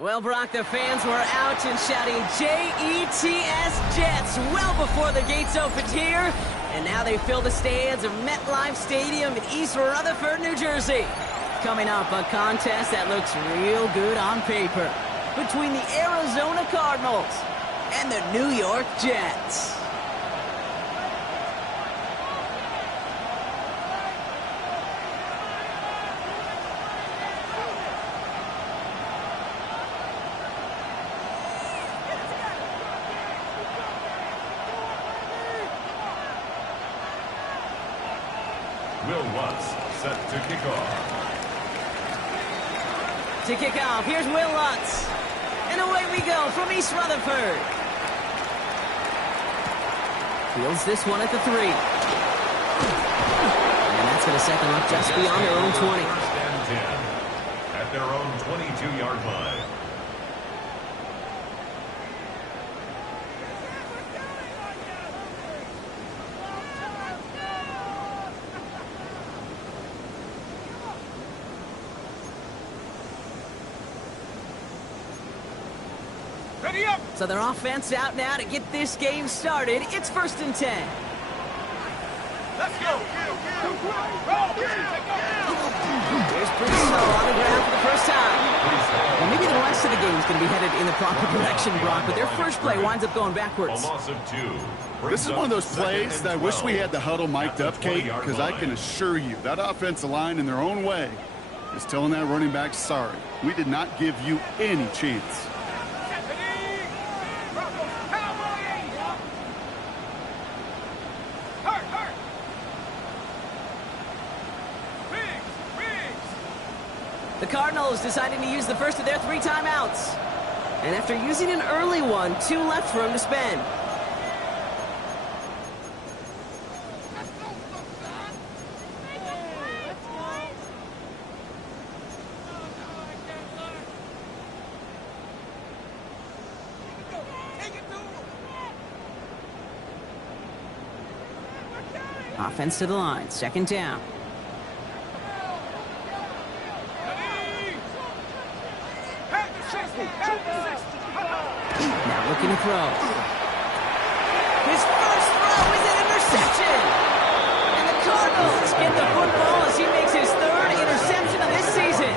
Well, Brock, the fans were out and shouting J-E-T-S, Jets, well before the gates opened here. And now they fill the stands of MetLife Stadium in East Rutherford, New Jersey. Coming up, a contest that looks real good on paper between the Arizona Cardinals and the New York Jets. Will Lutz set to kick off. To kick off, here's Will Lutz. And away we go from East Rutherford. Fields this one at the 3. And that's going to set them up just beyond their own 20. First and 10 at their own 22-yard line. So their offense out now to get this game started. It's 1st and 10. Let's go. There's Priest on the ground for the first time. Well, maybe the rest of the game is going to be headed in the proper direction, Brock, but their first play winds up going backwards. A loss of 2. This is one of those plays that I wish we had the huddle mic'd up, Kate, because I can assure you that offensive line in their own way is telling that running back, sorry, we did not give you any chance. The Cardinals deciding to use the first of their 3 timeouts. And after using an early one, 2 left for him to spend. Offense to the line, 2nd down. Now looking to throw. His first throw is an interception. And the Cardinals get the football as he makes his 3rd interception of this season.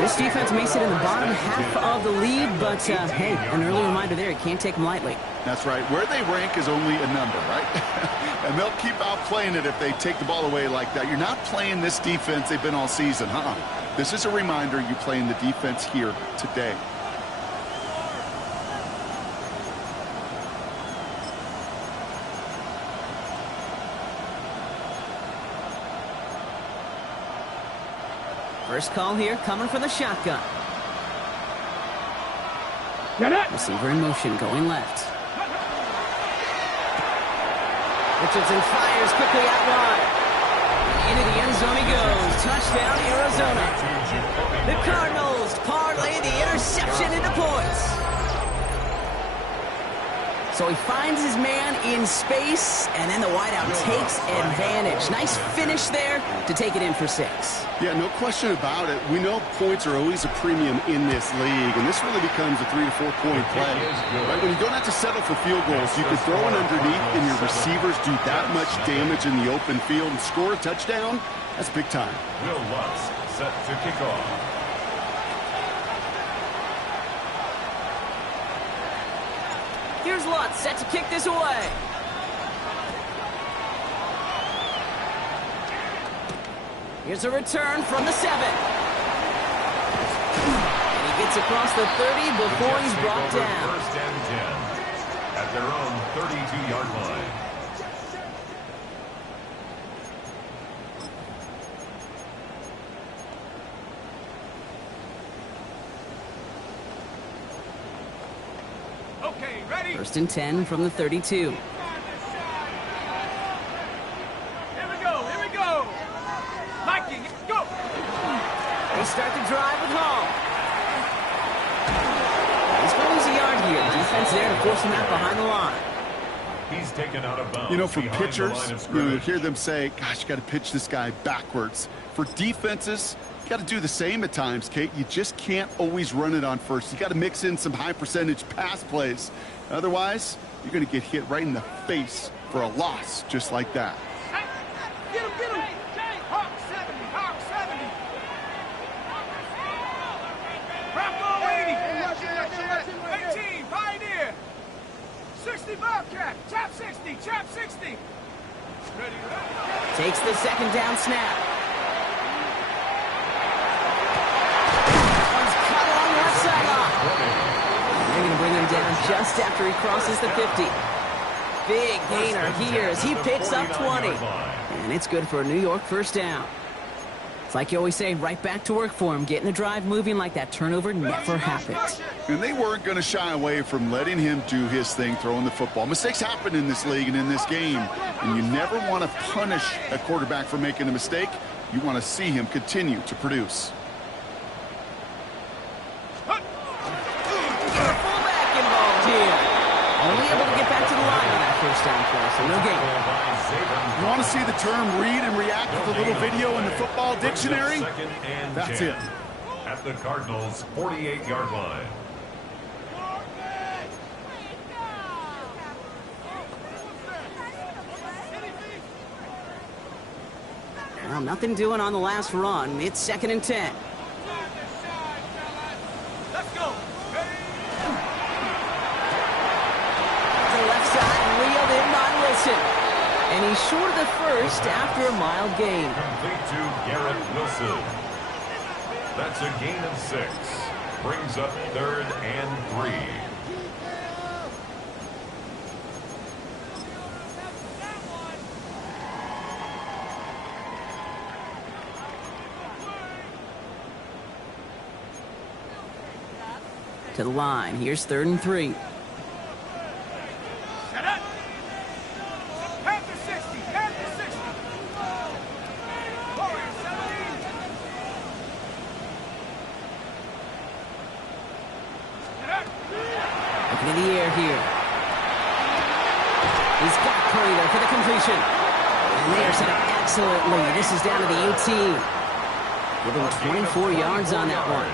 This defense makes it in the bottom half of the league, but hey, an early reminder there, you can't take them lightly. That's right. Where they rank is only a number, right? And they'll keep outplaying it if they take the ball away like that. You're not playing this defense they've been all season, huh? This is a reminder you play in the defense here today. First call here coming from the shotgun. Receiver in motion going left. Richardson fires quickly out wide. Into the end zone he goes. Touchdown, Arizona. The Cardinals parlay the interception into points. So he finds his man in space, and then the wideout takes advantage. Nice finish there to take it in for 6. Yeah, no question about it. We know points are always a premium in this league, and this really becomes a 3 to 4 point play. Right? When you don't have to settle for field goals, you can throw it underneath, and your receivers do that much damage in the open field and score a touchdown. That's big time. Will Lutz set to kick off. Here's Lutz set to kick this away. Here's a return from the 7. And he gets across the 30 before he's brought down. 1st and 10 at their own 32-yard line. Okay, ready? 1st and 10 from the 32. They start the drive with Hall. He's going to lose a yard here. Defense there to force him out behind the line. He's taken out of bounds. You know, for behind the pitchers, line of you scrimmage. hear them say, gosh, you got to pitch this guy backwards. For defenses, You got to do the same at times, Kate. You just can't always run it on first. You got to mix in some high percentage pass plays. Otherwise, you're going to get hit right in the face for a loss just like that. Get him, get him. Hawk 70, Hawk 70. Bravo 80. 18, Pioneer. 60, Bobcat. Chop 60, chop 60. Ready, Takes the second down snap. One's cut along left sideline. They're going to bring him down just after he crosses the 50. Big gainer here as he picks up 20. And it's good for a New York first down. It's like you always say, right back to work for him. Getting the drive moving like that turnover never happened. And they weren't going to shy away from letting him do his thing, throwing the football. Mistakes happen in this league and in this game. And you never want to punish a quarterback for making a mistake. You want to see him continue to produce. Fullback involved here. Only able to get back to the line on that first down play, so no gain. You want to see the term read and react with a little video in the football dictionary? That's it. At the Cardinals' 48-yard line. Well, nothing doing on the last run. It's 2nd and 10. Let's go. To the left side, reeled in by Wilson. And he's short of the first after a mild gain. Complete to Garrett Wilson. That's a gain of 6. Brings up 3rd and 3. To the line. Here's 3rd and 3. Looking in the air here. He's got Curry there for the completion. And they are set up excellently. This is down to the 18. Give him 24 yards on that one.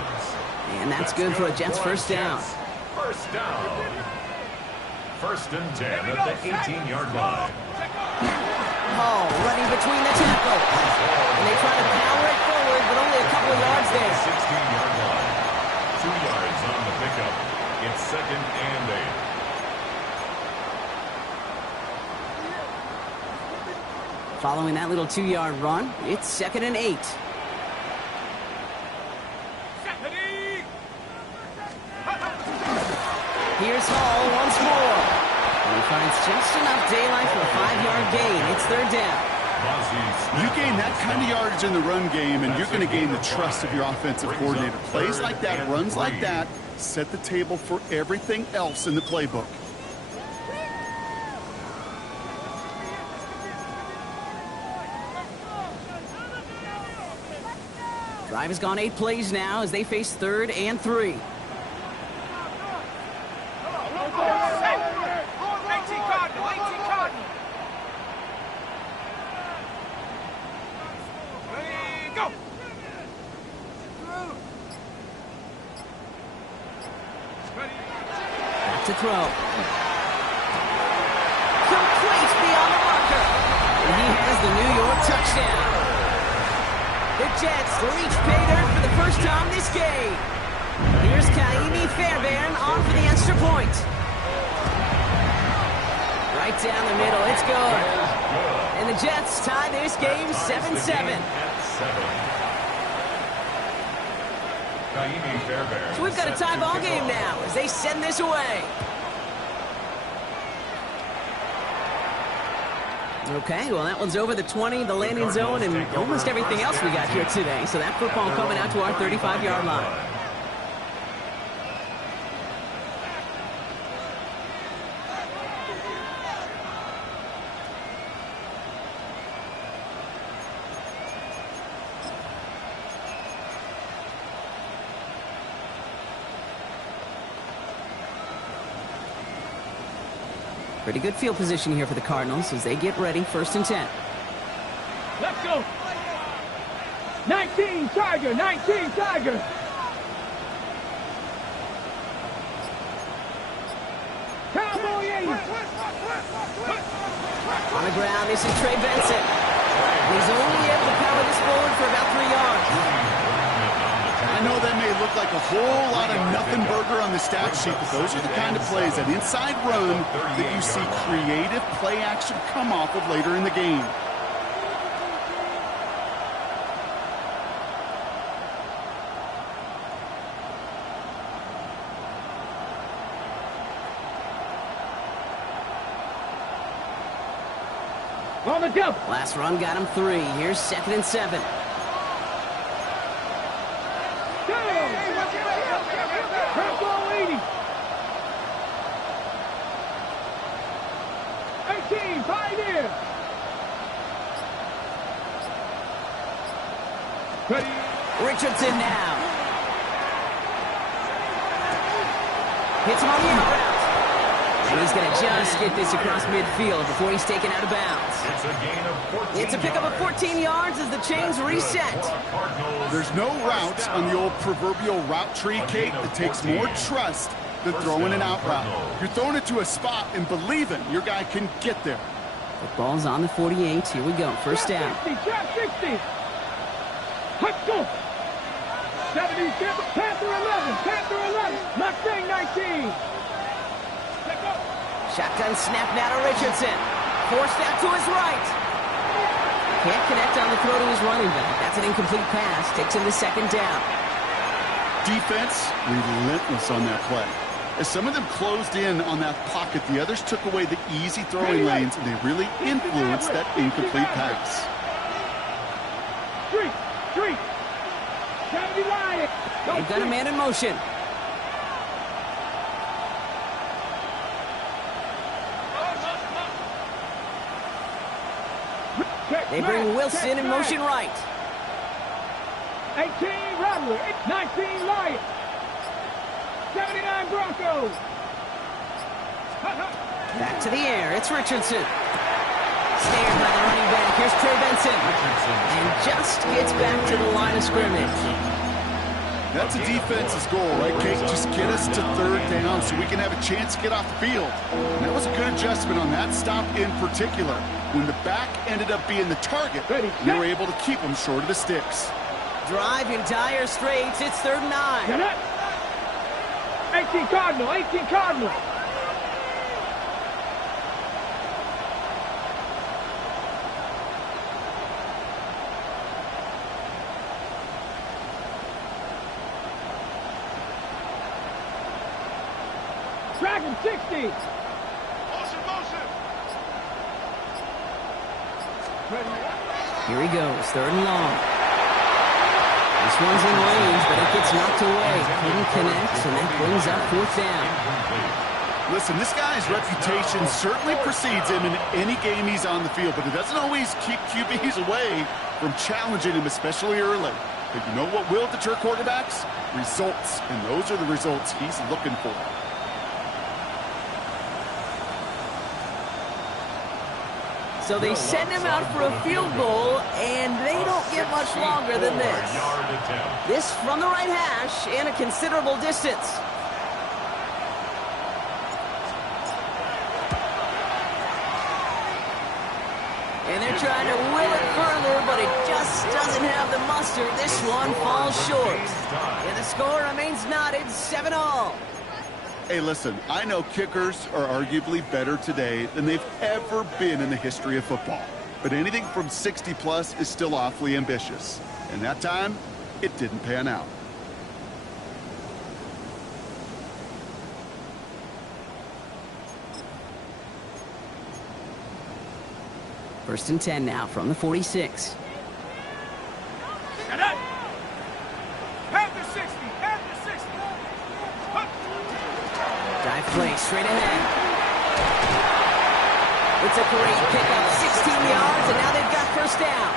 And that's good for a Jets first down. First down. 1st and 10 at the 18-yard line. Hall running between the tackles. And they try to power it forward, but only a couple of yards there. 16-yard line. 2 yards on the pickup. It's 2nd and 8. Following that little 2-yard run, it's 2nd and 8. Here's Hall once more. And he finds just enough daylight for a 5-yard gain. It's 3rd down. You gain that kind of yardage in the run game, and you're going to gain the trust of your offensive coordinator. Plays like that, runs like that, set the table for everything else in the playbook. Drive has gone 8 plays now as they face 3rd and 3. To throw. Complete beyond the marker. And he has the New York touchdown. The Jets reach pay dirt for the first time this game. Here's Kaimi Fairbairn on for the extra point. Right down the middle. It's good. And the Jets tie this game 7-7. So we've got a tie ball game now as they send this away. Okay, well, that one's over the 20, the landing zone, and almost everything else we got here today. So that football coming out to our 35-yard line. Pretty good field position here for the Cardinals as they get ready, 1st and 10. Let's go. 19. 19, Tiger. 19, Tiger. Cowboy 80. On the ground, this is Trey Benson. He's only able to power this forward for about 3 yards. I know that may look like a whole lot of nothing burger on the stat sheet, but those are the kind of plays, that inside run, that you see creative play action come off of later in the game. On the jump. Last run got him 3. Here's 2nd and 7. Purple 80. 18, Pioneer. Ready. Richardson now. Hits him on the out route. And he's going to just get this across midfield before he's taken out of bounds. It's a gain of 14 It's a pickup of 14 yards as the chains reset. There's no route on the old proverbial route tree, Kate, that takes more trust than throwing an out route. You're throwing it to a spot and believing your guy can get there. The ball's on the 48. Here we go. First down. 60, 60. Let's go. 77, Panther 11, Panther 11, Mustang 19. Shotgun snap now to Richardson. Forced out to his right. Can't connect on the throw to his running back. That's an incomplete pass. Takes him to 2nd down. Defense, relentless on that play. As some of them closed in on that pocket, the others took away the easy throwing lanes, and they really influenced that incomplete pass. Street, street. 70 Lion. They've got a man in motion. They bring Wilson in motion right. 18 Rattler, 19 Lion. 79 Broncos. Back to the air. It's Richardson. Snared by the running back. Here's Trey Benson. And just gets back to the line of scrimmage. That's a defense's goal, right, Kate? Just get us to 3rd down so we can have a chance to get off the field. And that was a good adjustment on that stop in particular. When the back ended up being the target, they were able to keep him short of the sticks. Drive in dire straits. It's 3rd and 9. 18 Cardinal, 18 Cardinal. Dragon 60. Motion, motion. Here he goes. 3rd and long. This one's in range, but it gets knocked away. Couldn't connect, and that brings up 4th down. Listen, this guy's reputation certainly precedes him in any game he's on the field, but it doesn't always keep QBs away from challenging him, especially early. But you know what will deter quarterbacks? Results, and those are the results he's looking for. So they send him out for a field goal, and they don't get much longer than this. This from the right hash and a considerable distance. And they're trying to will it further, but it just doesn't have the muster. This one falls short. And the score remains knotted 7-all. Hey, listen, I know kickers are arguably better today than they've ever been in the history of football. But anything from 60-plus is still awfully ambitious. And that time, it didn't pan out. First and 10 now from the 46. Dive play straight ahead. It's a great pickup, 16 yards, and now they've got 1st down.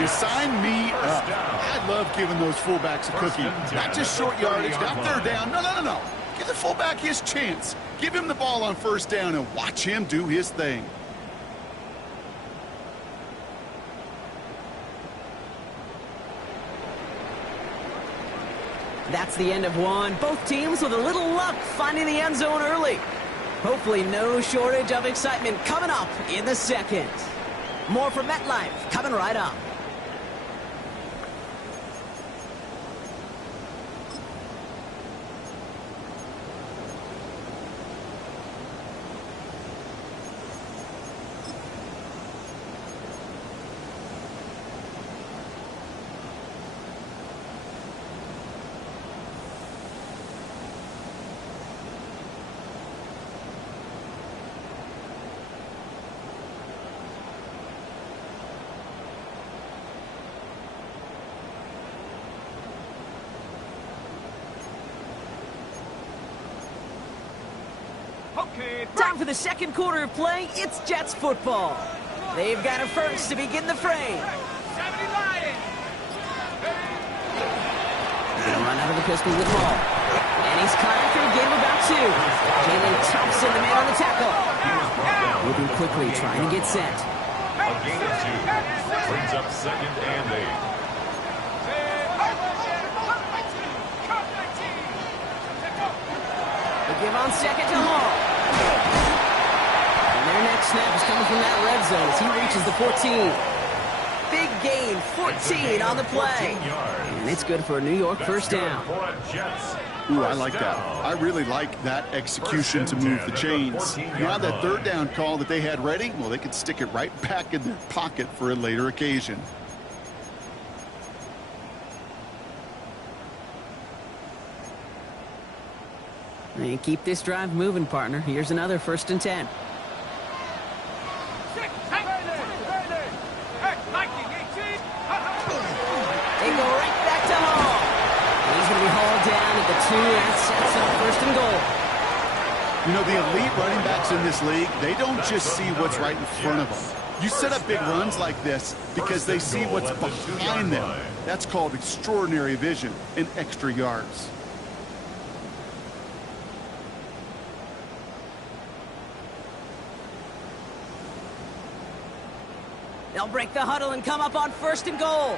You sign me up. I love giving those fullbacks a cookie. Not just short yardage, not 3rd down. No. Give the fullback his chance. Give him the ball on 1st down and watch him do his thing. That's the end of one. Both teams with a little luck finding the end zone early. Hopefully no shortage of excitement coming up in the second. More from MetLife coming right up. Time for the second quarter of play. It's Jets football. They've got a first to begin the frame. Gonna run out of the pistol with Hall. And he's caught after a game of about 2. Jalen Thompson, the man on the tackle. Moving quickly, trying to get set. A gain of 2. Brings up 2nd and 8. The give on 2nd to Hall. And their next snap is coming from that red zone as he reaches the 14. Big gain, 14 on the play. And it's good for a New York first down. Ooh, I like that. I really like that execution to move the chains. Now that third down call that they had ready, well, they could stick it right back in their pocket for a later occasion. And keep this drive moving, partner. Here's another 1st and 10. They go right back to Hall. And he's going to be hauled down at the 2. That sets up 1st and goal. You know, the elite running backs in this league, they don't just see what's right in front of them. You set up big runs like this because they see what's behind them. That's called extraordinary vision and extra yards. They'll break the huddle and come up on 1st and goal.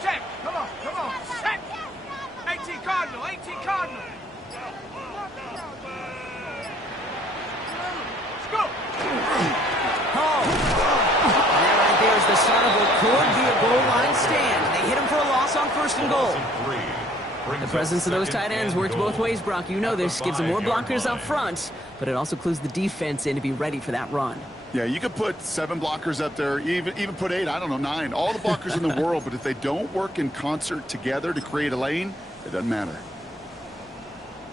Check. Come on. Set. 18 Cardinal. 18 Cardinal. Let's go. Home. And that right there is the start of what could be a goal line stand. They hit him for a loss on 1st and goal. The presence of those tight ends works both ways, Brock. You know this. Gives them more blockers up front, but it also clues the defense in to be ready for that run. Yeah, you could put 7 blockers up there, even put 8, I don't know, 9. All the blockers in the world, but if they don't work in concert together to create a lane, it doesn't matter.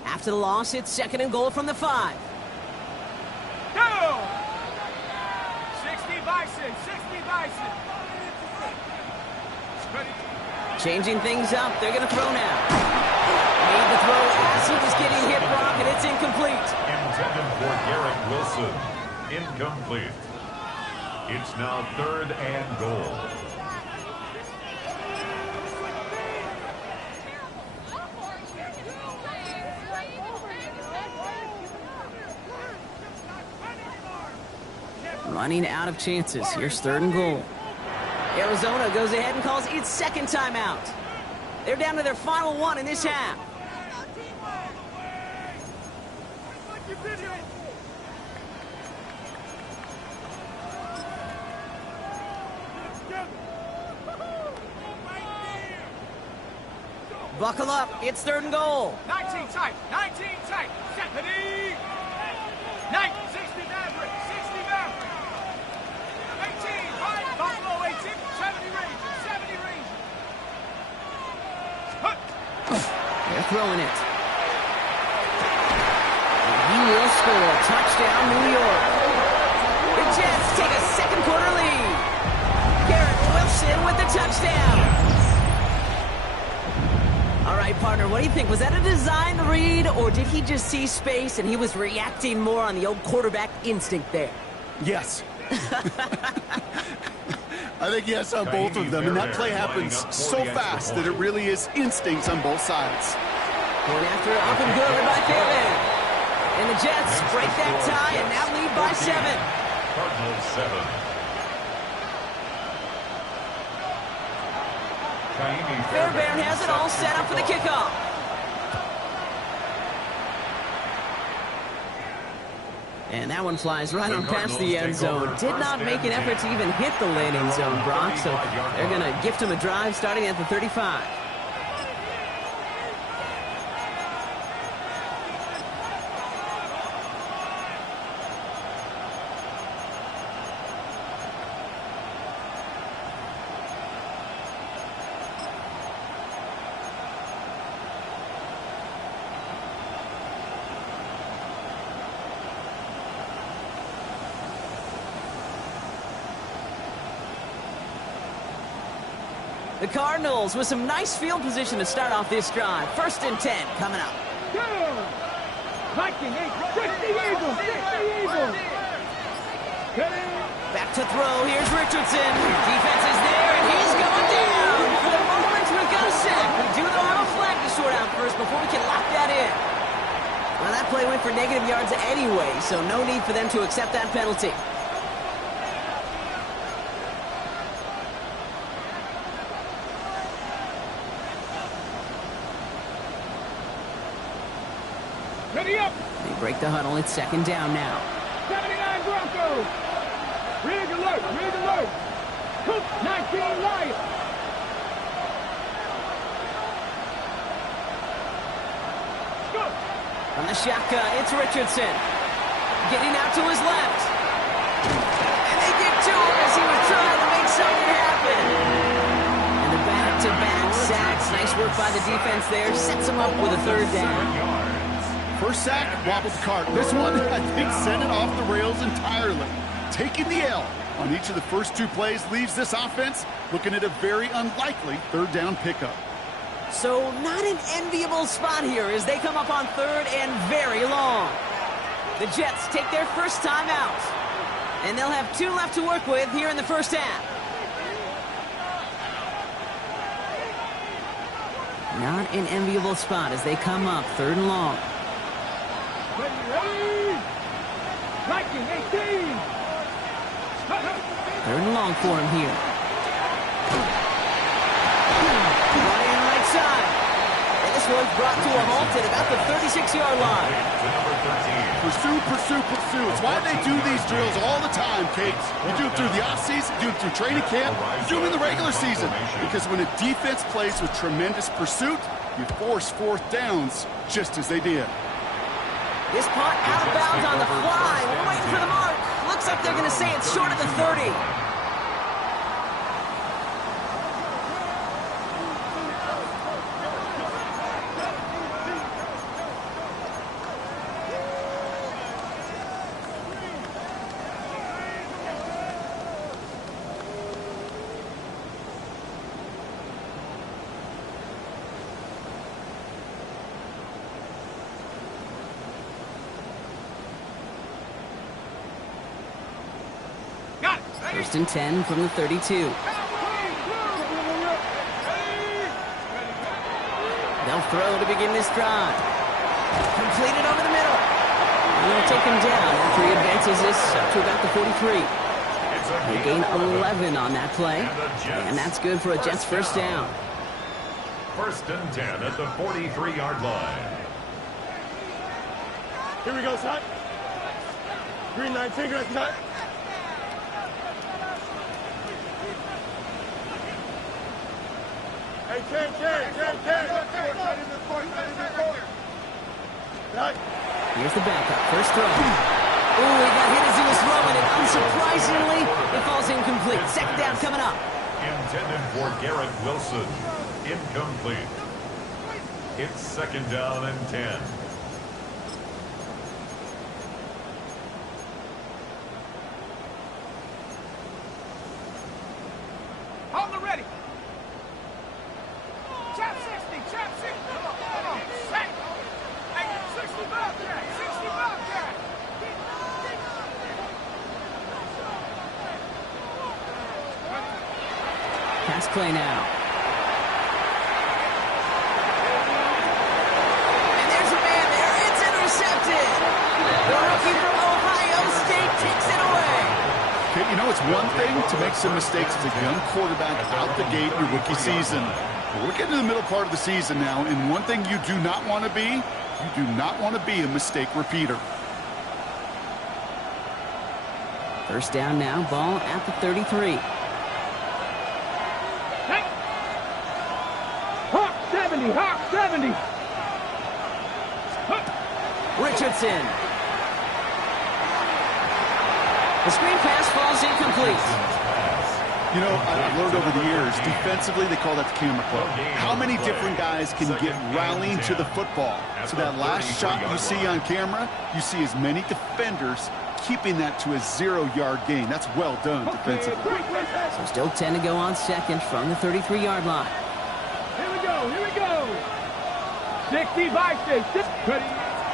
After the loss, it's 2nd and goal from the 5. Go! 60 Bison. 60 Bison. Ready. Changing things up. They're going to throw now. Made the throw as he was getting hit, Brock, and it's incomplete. Intended for Garrett Wilson. Incomplete. It's now 3rd and goal. Running out of chances. Here's 3rd and goal. Arizona goes ahead and calls its 2nd timeout. They're down to their final 1 in this half. Buckle up. It's 3rd and goal. 19 tight. 19 tight. Stephanie. 9. 60 Maverick. 60 Maverick. 18. 5. Buffalo 18. 70 Rangers. 70 Rangers. They're throwing it. And he will score. Touchdown, New York. The Jets take a 2nd quarter lead. Garrett Wilson with the touchdown. All right, partner, what do you think? Was that a design read, or did he just see space and he was reacting more on the old quarterback instinct there? Yes. I think yes on both of them, and that play happens so fast that it really is instincts on both sides. Going after it, up and good by Thielen. And the Jets break that tie and now lead by 7. Cardinals 7. Fairbairn has it all set up for the kickoff. And that one flies right on past the end zone. Did not make an effort to even hit the landing zone, Brock, so they're going to gift him a drive starting at the 35. The Cardinals with some nice field position to start off this drive. 1st and 10 coming up. Viking, 60 Eagles, 60 Eagles. Back to throw. Here's Richardson. Defense is there, and he's going down. For the moment, we've got a sack. We do, though, have a flag to sort out first before we can lock that in. Well, that play went for negative yards anyway, so no need for them to accept that penalty. They break the huddle. It's 2nd down now. 79 Broncos. Rig alert, rig alert. Cook, 19 Lions. From the shotgun, it's Richardson. Getting out to his left. And they get to him as he was trying to make something happen. And the back-to-back sacks. Nice work by the defense there. Sets him up with a 3rd down. First sack, wobbled the cart. This one, I think, sent it off the rails entirely. Taking the L on each of the first 2 plays leaves this offense looking at a very unlikely 3rd down pickup. So not an enviable spot here as they come up on 3rd and very long. The Jets take their first time out. And they'll have 2 left to work with here in the first half. Not an enviable spot as they come up 3rd and long. Ready? Viking, 18. 3rd and long for him here. Running right side. And this one's brought to a halt at about the 36-yard line. Pursue, pursue, pursue. It's why they do these drills all the time, Kate. You do it through the offseason, you do it through training camp, you do it in the regular season. Because when a defense plays with tremendous pursuit, you force 4th downs just as they did. This punt out of bounds on the fly. We're waiting for the mark. Looks like they're going to say it's short of the 30. First and 10 from the 32. They'll throw to begin this drive. Completed over the middle. And they'll take him down after he advances this up to about the 43. They gain 11 on that play. And that's good for a Jets first down. 1st and 10 at the 43-yard line. Here we go, son. Green 19, green 9. Hey, Ken. Here's the backup. First throw. Oh, he got hit as he was throwing it. Unsurprisingly, it falls incomplete. 2nd down coming up. Intended for Garrett Wilson. Incomplete. It's 2nd down and 10. On the ready. Chap 60, chap 60. Come on. Hey, 65 Jack, 65 Jack. Pass play now. And there's a man there. It's intercepted. The rookie from Ohio State takes it away. Okay, you know, it's one thing to make some mistakes as a young quarterback out the gate in your rookie season. But we're getting to the middle part of the season now, and one thing you do not want to be, you do not want to be a mistake repeater. First down now, ball at the 33. Hawk 70, Hawk 70. Richardson. The screen pass falls incomplete. You know, I've learned over the years, defensively, they call that the camera club. How many different guys can get rallying to the football? So that last shot you see on camera, you see as many defenders keeping that to a 0-yard gain. That's well done defensively. So still 10 to go on second from the 33-yard line. Here we go, here we go. 65, 6.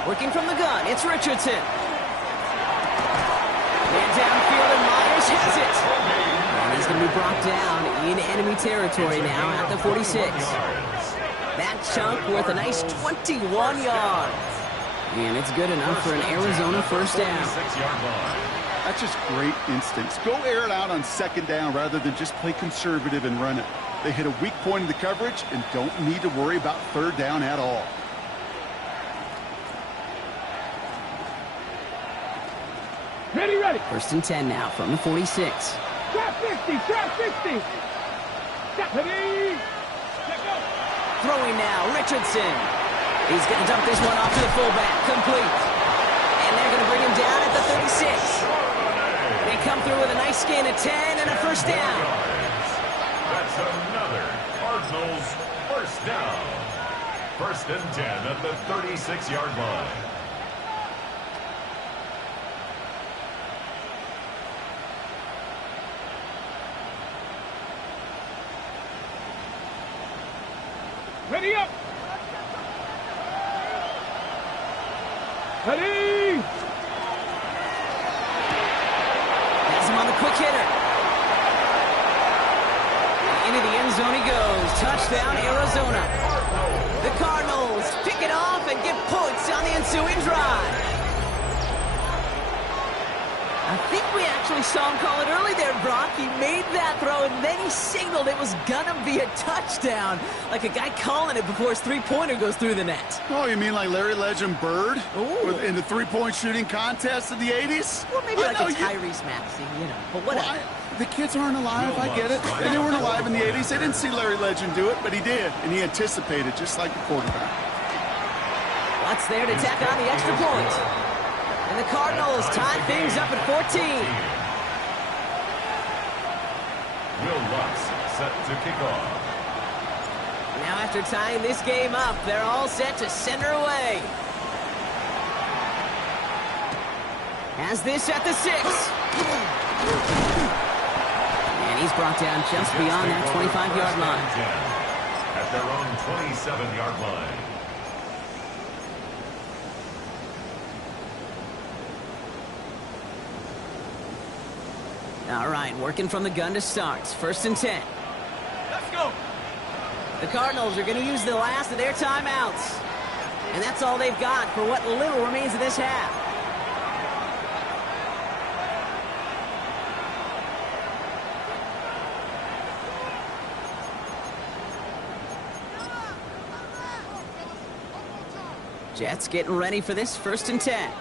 Working from the gun, it's Richardson. And downfield, and Myers has it. And he's going to be brought down in enemy territory now at the 46. That chunk worth a nice 21 yards. And it's good enough for an Arizona first down. That's just great instincts. Go air it out on second down rather than just play conservative and run it. They hit a weak point in the coverage and don't need to worry about third down at all. Ready, ready. First and 10 now from the 46. Trap 50, trap 50. Ready. Let go. Throwing now, Richardson. He's going to dump this one off to the fullback. Complete. And they're going to bring him down at the 36. They come through with a nice gain of 10 and a first down. That's another Cardinals first down. First and 10 at the 36-yard line. Ready up. Ready. Has him on the quick hitter. Into the end zone he goes. Touchdown, Arizona. The Cardinals pick it off and get points on the ensuing drive. I think we actually saw him call it early there, Brock. He made that throw, and then he signaled it was going to be a touchdown. Like a guy calling it before his three-pointer goes through the net. Oh, you mean like Larry Legend Bird in the three-point shooting contest in the 80s? Or maybe like a Tyrese Maxey, you know. But whatever. Well, the kids aren't alive, I get it. They weren't alive in the 80s. They didn't see Larry Legend do it, but he did. And he anticipated, just like the quarterback. What's there to tack on the extra point? And the Cardinals tie things up at 14. Will Lutz set to kick off. Now after tying this game up, they're all set to send her away. Has this at the 6. And he's brought down just beyond that 25-yard line. At their own 27-yard line. All right, working from the gun to start. First and 10. Let's go. The Cardinals are going to use the last of their timeouts. And that's all they've got for what little remains of this half. Jets getting ready for this first and 10.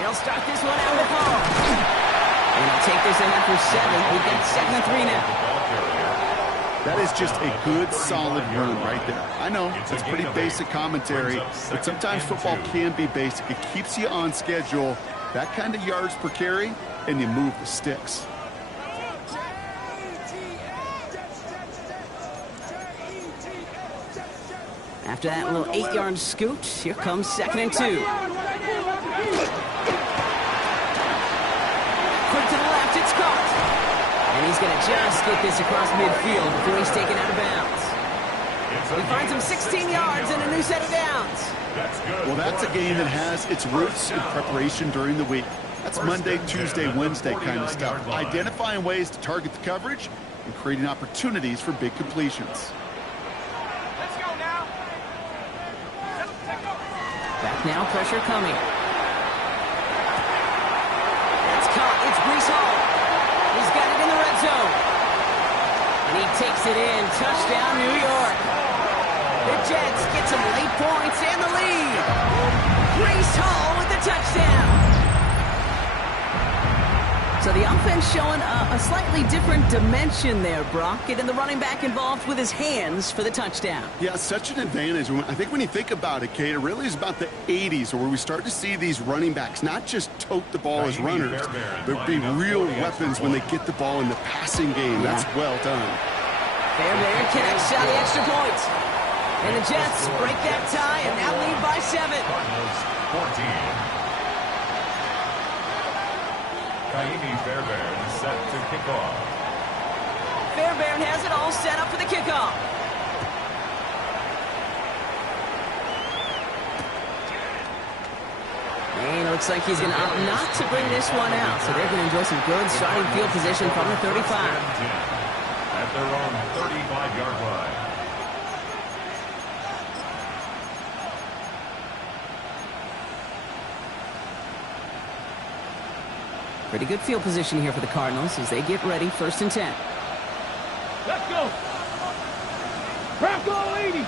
They'll start this one out with ball. And they'll take this ahead for 7. We've got 2nd and 3 now. That is just a good, solid run right there. I know, it's pretty basic commentary, but sometimes football can be basic. It keeps you on schedule, that kind of yards per carry, and you move the sticks. After that little 8-yard scoot, here comes 2nd and 2. Quick to the left, it's caught. And he's going to just get this across midfield before he's taken out of bounds. He finds him 16 yards and a new set of downs. Well, that's a game that has its roots in preparation during the week. That's Monday, Tuesday, Wednesday kind of stuff. Identifying ways to target the coverage and creating opportunities for big completions. Let's go now. Back now, pressure coming. Locks it in. Touchdown, New York. The Jets get some late points and the lead. Breece Hall with the touchdown. So the offense showing a slightly different dimension there, Brock. Getting the running back involved with his hands for the touchdown. Yeah, such an advantage. I think when you think about it, Kate, it really is about the 80s where we start to see these running backs not just tote the ball as runners, but be real weapons when they get the ball in the passing game. That's well done. Fairbairn connects on the extra point. And the Jets break that tie and now lead by 7. Cardinals 14. Fairbairn set to kick off. Fairbairn has it all set up for the kickoff. And it looks like he's going to opt not to bring this one out. So they're going to enjoy some good starting field position from the 35. At their own 35-yard line. Pretty good field position here for the Cardinals as they get ready. 1st and 10. Let's go. Bronco 80.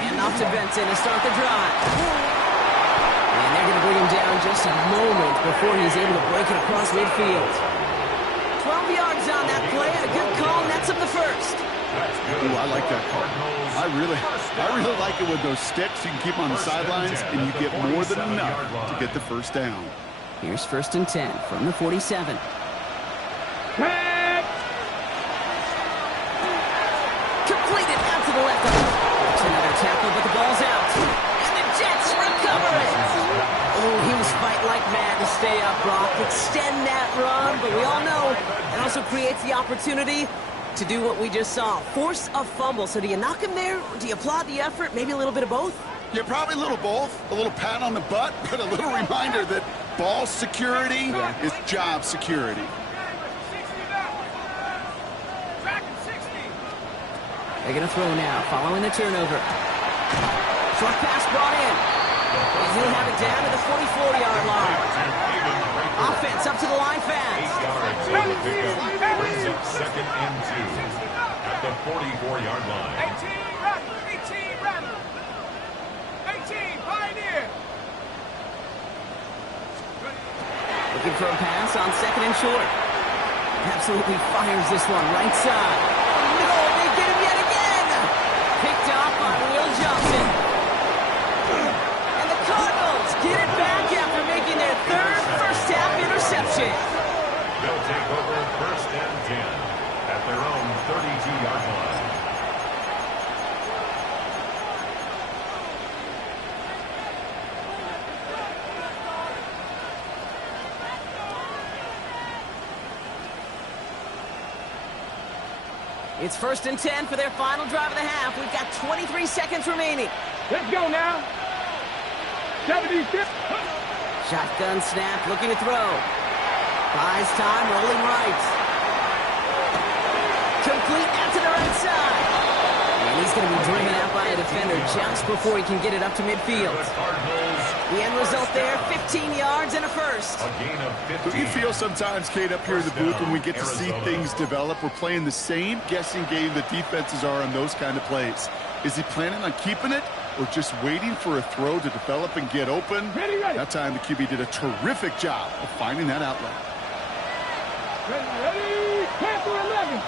And off to Benson to start the drive. And they're going to bring him down just a moment before he's able to break it across midfield. 12 yards on that play. A good call. Nets up the first. Ooh, I like that. I really like it with those sticks. You can keep them on the sidelines, and you get more than enough to get the first down. Here's 1st and 10 from the 47. Completed out to the left. There's another tackle, but the ball's out. And the Jets recover it. Oh, he was fighting like mad to stay up, Brock. Extend that run, but we all know it also creates the opportunity to do what we just saw. Force a fumble. So do you knock him there? Or do you applaud the effort? Maybe a little bit of both? Yeah, probably a little both. A little pat on the butt, but a little reminder that ball security is job security. They're going to throw now, following the turnover. Short pass brought in. And he'll have it down to the 44-yard line. Offense up to the line fast. 8 yards. Brings up 2nd and 2 at the 44-yard line. 18 Rattler. 18 Rattler. 18 Pioneer. Looking for a pass on 2nd and short. Absolutely fires this one right side. Oh, no, they get him yet again. Picked off by Will Johnson. And the Cardinals get it back after making their 3rd first-half interception. They'll take over 1st and 10 at their own 32-yard line. It's 1st and 10 for their final drive of the half. We've got 23 seconds remaining. Let's go now. 76. Shotgun snap, looking to throw. Buys time, rolling right. Complete out to the right side. And he's going to be driven out by a defender just before he can get it up to midfield. The end result there, 15 yards and a first. A gain of 15. Do you feel sometimes, Kate, up here in the booth when we get to see things develop, we're playing the same guessing game the defenses are on those kind of plays. Is he planning on keeping it or just waiting for a throw to develop and get open? Ready. That time the QB did a terrific job of finding that outlet. Ready. Panther 11.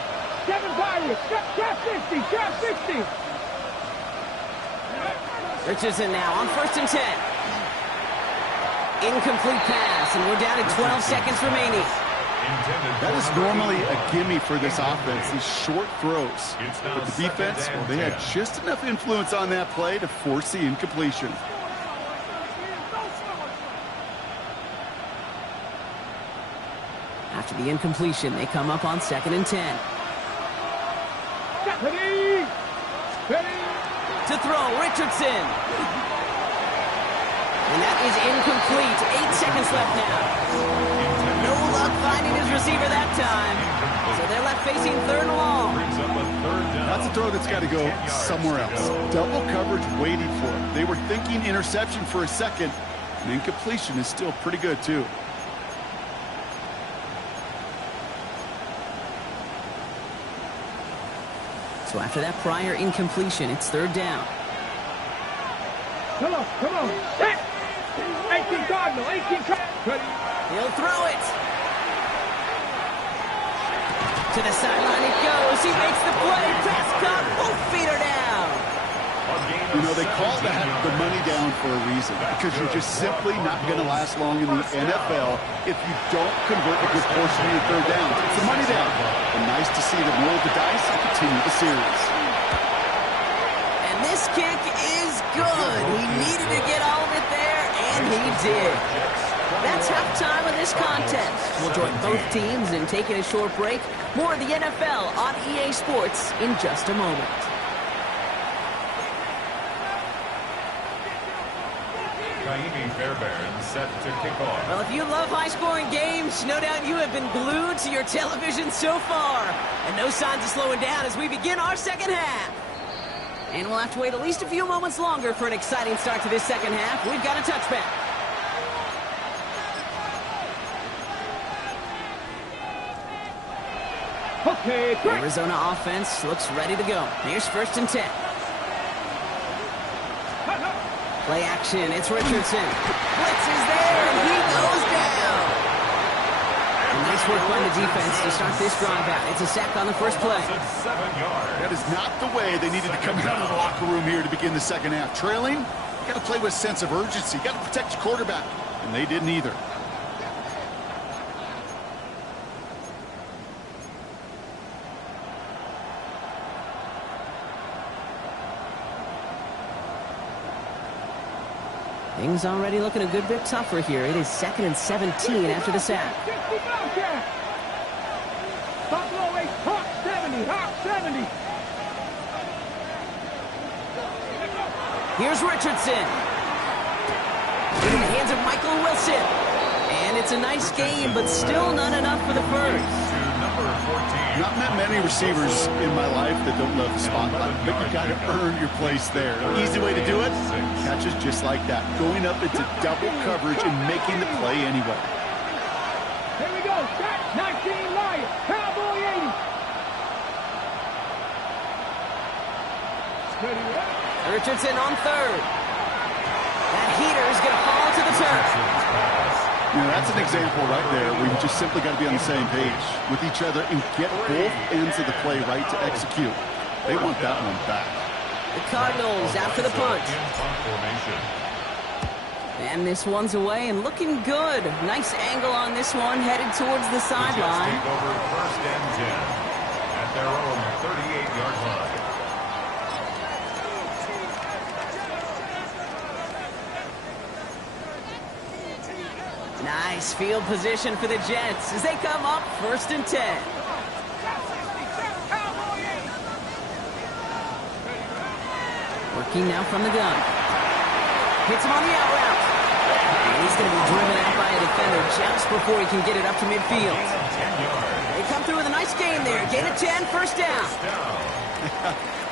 7 Pirates. Trap 60. Trap 60. Richardson now on 1st and 10. Incomplete pass, and we're down to 12 seconds remaining. That is normally a gimme for this offense, these short throws. But the defense, well, they had just enough influence on that play to force the incompletion. After the incompletion, they come up on 2nd and 10. Ready. To throw, Richardson. And that is incomplete. 8 seconds left now. No luck finding his receiver that time. So they're left facing 3rd and long. That's a throw that's got to go somewhere else. Double coverage waiting for it. They were thinking interception for a second. And incompletion is still pretty good, too. So after that prior incompletion, it's third down. Come on, come on. Set. 18 Cardinal, 18 Cardinal. He'll throw it. To the sideline it goes. He makes the play. Pass caught. Both feet are down. You know, they call that the money down for a reason, because you're just simply not going to last long in the NFL if you don't convert a good portion of your third downs. It's a money down. And nice to see them roll the dice and continue the series. And this kick is good. He needed to get all of it there, and he did. That's halftime of this contest. We'll join both teams in taking a short break. More of the NFL on EA Sports in just a moment. Fairbairn set to kick off. Well, if you love high-scoring games, no doubt you have been glued to your television so far. And no signs of slowing down as we begin our second half. And we'll have to wait at least a few moments longer for an exciting start to this second half. We've got a touchback. Okay, The Arizona offense looks ready to go. Here's 1st and 10. Play action, it's Richardson. Blitz is there, and he goes down. And nice work by the defense to start this drive out. It's a sack on the first play. 7 yards. That is not the way they needed to come out of the locker room here to begin the second half. Trailing, you got to play with a sense of urgency. You got to protect your quarterback, and they didn't either. Things already looking a good bit tougher here. It is 2nd and 17 after the sack. Buffalo 8, Hawk 70, Hawk 70. Here's Richardson. In the hands of Michael Wilson. And it's a nice game, but still not enough for the first. Not met many receivers in my life that don't love the spotlight, but you got to earn your place there. Easy way to do it, catches just like that, going up into double coverage and making the play anyway. Here we go, shot 19 Lion, Cowboy 80. Steady up. Richardson on third. That heater is going to fall to the turf. You know, that's an example right there where you just simply got to be on the same page with each other and get both ends of the play right to execute. They want that one back. The Cardinals after the punt. And this one's away and looking good. Nice angle on this one, headed towards the sideline. Take over 1st and 10 at their own 38-yard line. Nice field position for the Jets as they come up 1st and 10. Working now from the gun. Hits him on the out route. And he's going to be driven out by a defender just before he can get it up to midfield. They come through with a nice gain there. Gain of 10, 1st down.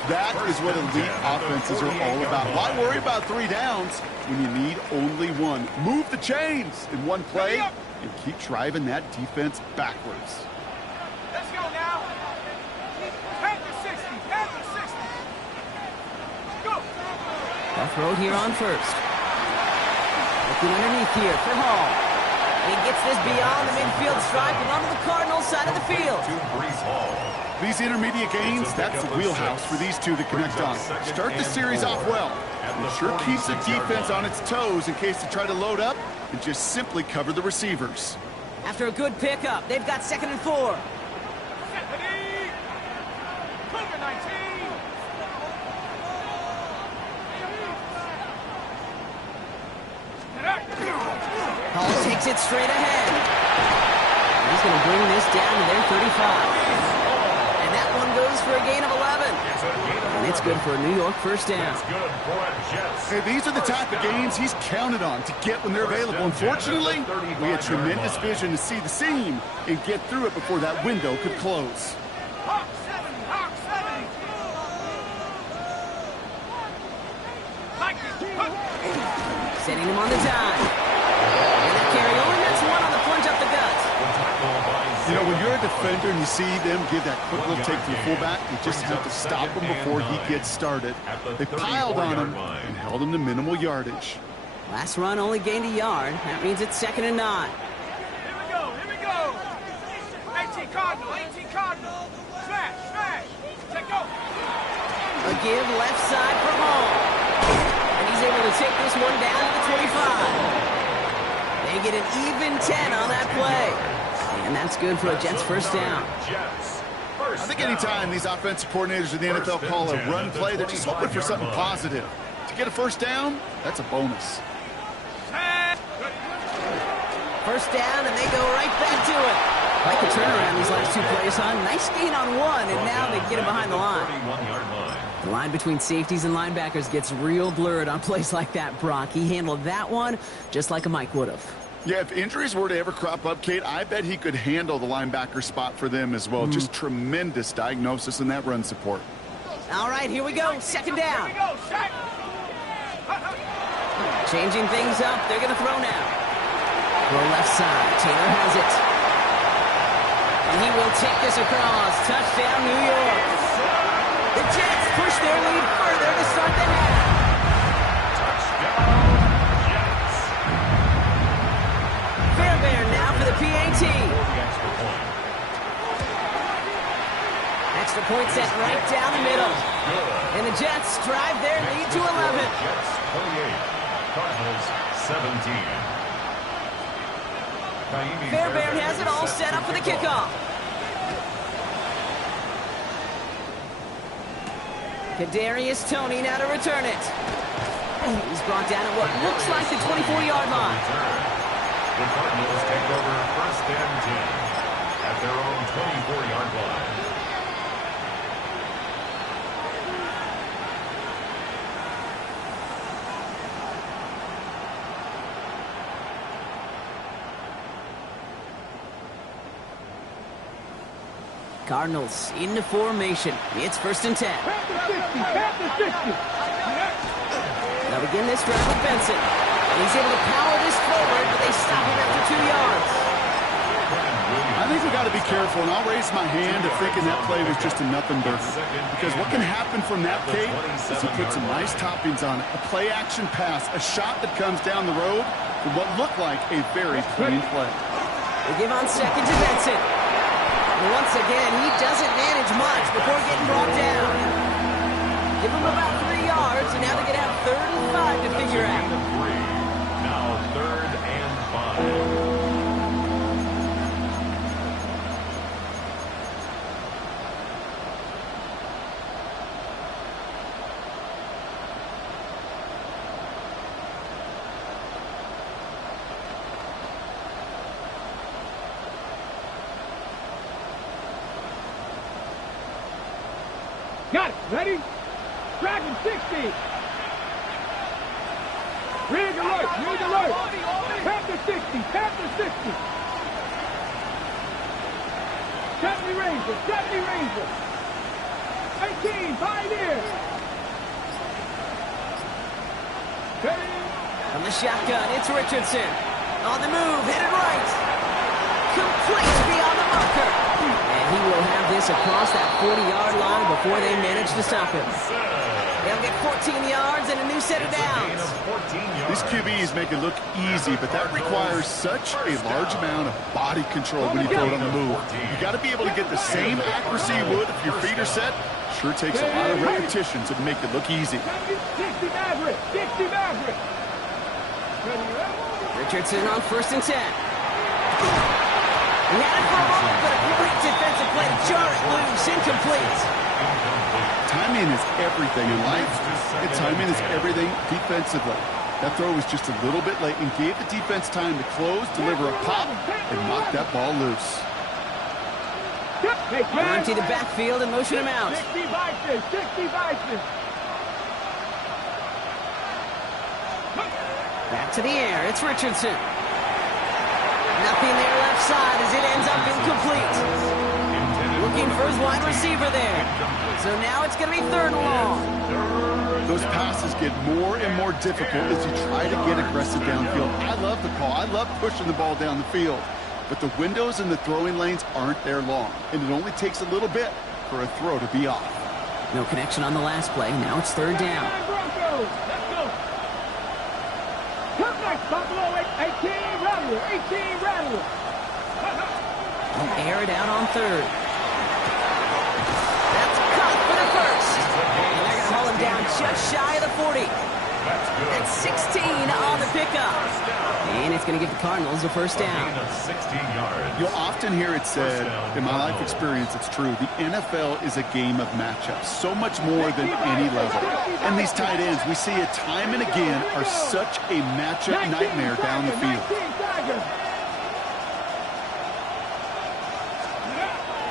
That is what elite offenses are all about. Why worry about 3 downs when you need only one? Move the chains in one play and keep driving that defense backwards. Let's go now. 10 to 60, 10 to 60. Go. A throw here on 1st. Looking underneath here for Hall. And he gets this beyond the midfield stripe and onto the Cardinals side of the field. To Brees Hall. These intermediate gains, that's the wheelhouse for these two to connect on. Start the series off well. It sure keeps the defense on its toes in case they try to load up and just simply cover the receivers. After a good pickup, they've got 2nd and 4. Stephanie. Cougar 19. Hall takes it straight ahead. He's going to bring this down to their 35. And that one goes for a gain of 11. And it's good for a New York 1st down. Hey, these are the type of gains he's counted on to get when they're available. Unfortunately, we had tremendous vision to see the seam and get through it before that window could close. Hawk 70, Hawk 70. Like it. Setting him on the dime. And that carry over, that's one on the plunge up the gut. You know, when you're a defender and you see them give that quick little take to the fullback, you just have to stop him before he gets started. They piled on him and held him to minimal yardage. Last run only gained a yard. That means it's 2nd and 9. Here we go, here we go. 18 Cardinal, 18 Cardinal. Smash, smash. Take go. A give left side for Hall. And he's able to take this one down to the 25. They get an even 10 on that play. And that's good for a Jets first down. I think anytime these offensive coordinators in the NFL call a run play, they're just hoping for something positive. To get a first down, that's a bonus. First down, and they go right back to it. Like the turnaround these last 2 plays, huh? Nice gain on 1, and now they get him behind the line. The line between safeties and linebackers gets real blurred on plays like that, Brock. He handled that one just like a Mike would have. Yeah, if injuries were to ever crop up, Kate, I bet he could handle the linebacker spot for them as well. Just tremendous diagnosis in that run support. All right, here we go. 2nd down. Here we go, sack. Changing things up. They're going to throw now. Throw left side. Taylor has it. And he will take this across. Touchdown, New York. The Jets push their lead further to start the half. Fairbairn now for the PAT. Extra point set right down the middle. And the Jets drive their lead to 11. Jets 28, Cardinals 17. Fairbairn has it all set up for the kickoff. Kadarius Toney now to return it. He's brought down at what looks like the 24-yard line. The Cardinals take over 1st and 10 at their own 24-yard line. Cardinals into formation. It's 1st and 10. They'll begin this drive with Benson. And he's able to power this forward, but they stop him after 2 yards. I think we got to be careful, and I'll raise my hand if thinking that play was just a nothing burger. Because what can happen from that, Kate, is he put some nice toppings on it. A play-action pass, a shot that comes down the road for what looked like a very clean play. They give on 2nd to Benson. And once again, he doesn't manage much before getting brought down. Give him about 3 yards, and now they're going to have 3rd and 5 to figure out. Now 3rd and 5. Got it. Ready? Dragon 60. Rig alert. Rig alert. Panther 60. Panther 60. 70 Ranger. 70 Ranger. 18. Pioneer. From the shotgun, it's Richardson. On the move, headed right. Complete beyond the marker. And he will have this across that 40-yard line before they manage to stop him. They'll get 14 yards and a new set of downs. These QBs make it look easy, but that requires such a large amount of body control when you throw it on the move. You got to be able to get the same accuracy you would if your feet are set. Sure takes a lot of repetitions to make it look easy. 60 Maverick. 60 Maverick. Richardson on 1st and 10. He had it for a moment, but a great defensive play to jar it loose. Incomplete. Timing is everything in life, and timing is everything defensively. That throw was just a little bit late and gave the defense time to close, deliver a pop, and knock that ball loose. Empty the backfield and motion him out. 60 Vices. 60 Vices. Back to the air. It's Richardson. Nothing there left side as it ends up incomplete. Looking for his wide receiver there. So now it's going to be 3rd and long. Those passes get more and more difficult as you try to get aggressive downfield. I love the call. I love pushing the ball down the field. but the windows in the throwing lanes aren't there long, and it only takes a little bit for a throw to be off. No connection on the last play. Now it's third down. Let's go. Come back, Buffalo. 18, Rattler. 18, Rattler. They'll air it out on third. That's caught for the first. And they're going to haul him down just shy of the 40. That's 16 on the pickup. And it's going to give the Cardinals a first down. 16 yards. You'll often hear it said, in my life experience, it's true, the NFL is a game of matchups, so much more than any level. And these tight ends, we see it time and again, are such a matchup nightmare down the field.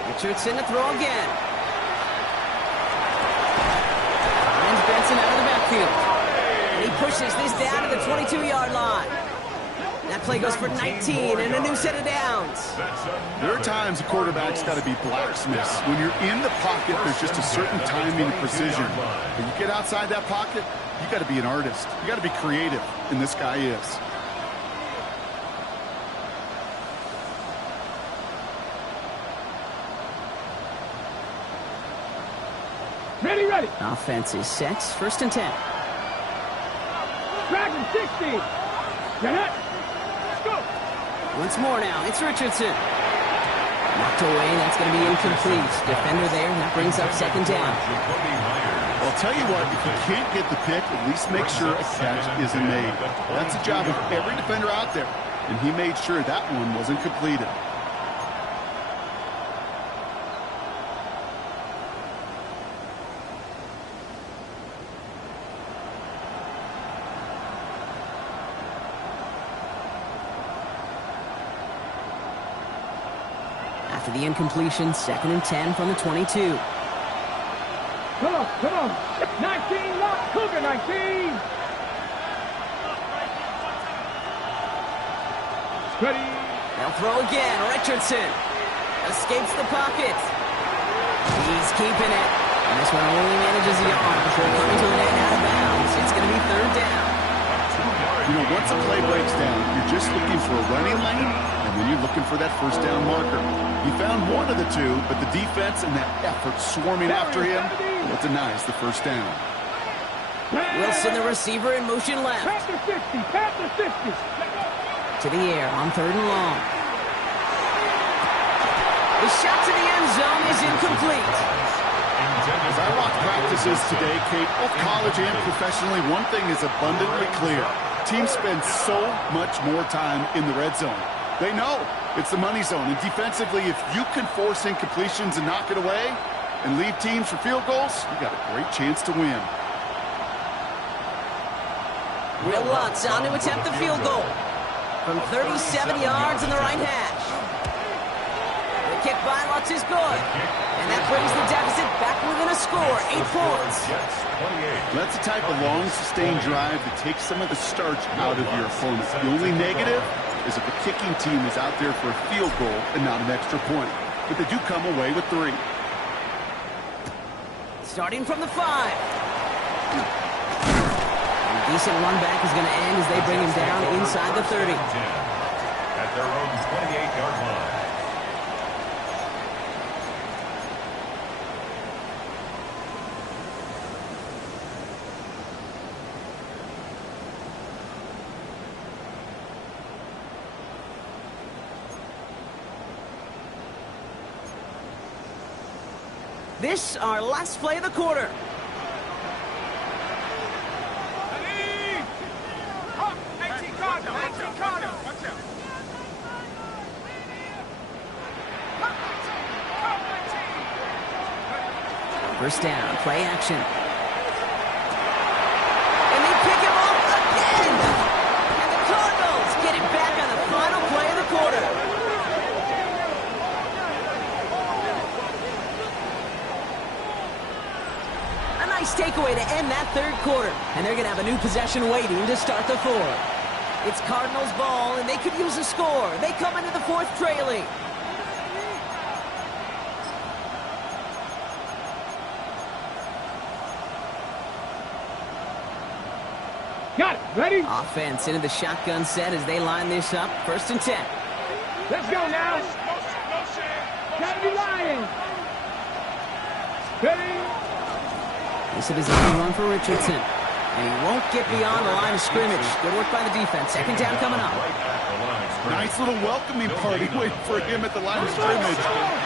Richardson to throw again. Finds Benson out of the backfield. And he pushes this down to the 22-yard line. That play goes for 19 and a new set of downs. There are times a quarterback's got to be blacksmiths. When you're in the pocket, there's just a certain timing and precision. When you get outside that pocket, you got to be an artist. You got to be creative, and this guy is. Ready. Offense is set. First and 10. Dragon 60. Get it. Let's go. Once more now. It's Richardson. Knocked away. That's going to be incomplete. Defender there. That brings up second down. Well, I'll tell you what, if you can't get the pick, at least make sure a catch isn't made. That's the job of every defender out there, and he made sure that one wasn't completed. After the incompletion, second and 10 from the 22. Come on. 19, lock. Cougar 19. Ready. They'll throw again. Richardson escapes the pocket. He's keeping it. And this one only manages a yard before coming to an end out of bounds. It's going to be third down. You know, once a play breaks down, you're just looking for a running lane, and then you're looking for that first down marker. He found one of the two, but the defense and that effort swarming after him will denies the first down. Wilson, the receiver, in motion left. Panther 50. To the air on third and long. The shot to the end zone is incomplete. As I watch practices today, Kate, both college and professionally, one thing is abundantly clear. Teams spend so much more time in the red zone. They know it's the money zone. And defensively, if you can force incompletions and knock it away and leave teams for field goals, you got a great chance to win. Will Lutz on to attempt the field goal from 37 yards in the right hash. The kick by Lutz is good. And that brings the deficit back within a score, 8 points. That's the type of long, sustained drive that takes some of the starch out of your opponent. The only negative is if the kicking team is out there for a field goal and not an extra point. But they do come away with 3. Starting from the 5. A decent run back is going to end as they bring him down inside the 30. At their own 28-yard line. This, our last play of the quarter. Ready. 18 Cardinal. Watch out. First down, play action. And they pick him up again. And the Cardinals get it back on the final play of the quarter. A nice takeaway to end that third quarter. And they're going to have a new possession waiting to start the fourth. It's Cardinals ball, and they could use a score. They come into the fourth trailing. Got it. Ready. Offense into the shotgun set as they line this up. First and 10. Let's go now. Gotta be lying. Ready? This is a good run for Richardson. And he won't get beyond the line of scrimmage. Good work by the defense. Second down coming up. Nice little welcoming party waiting for him at the line of scrimmage.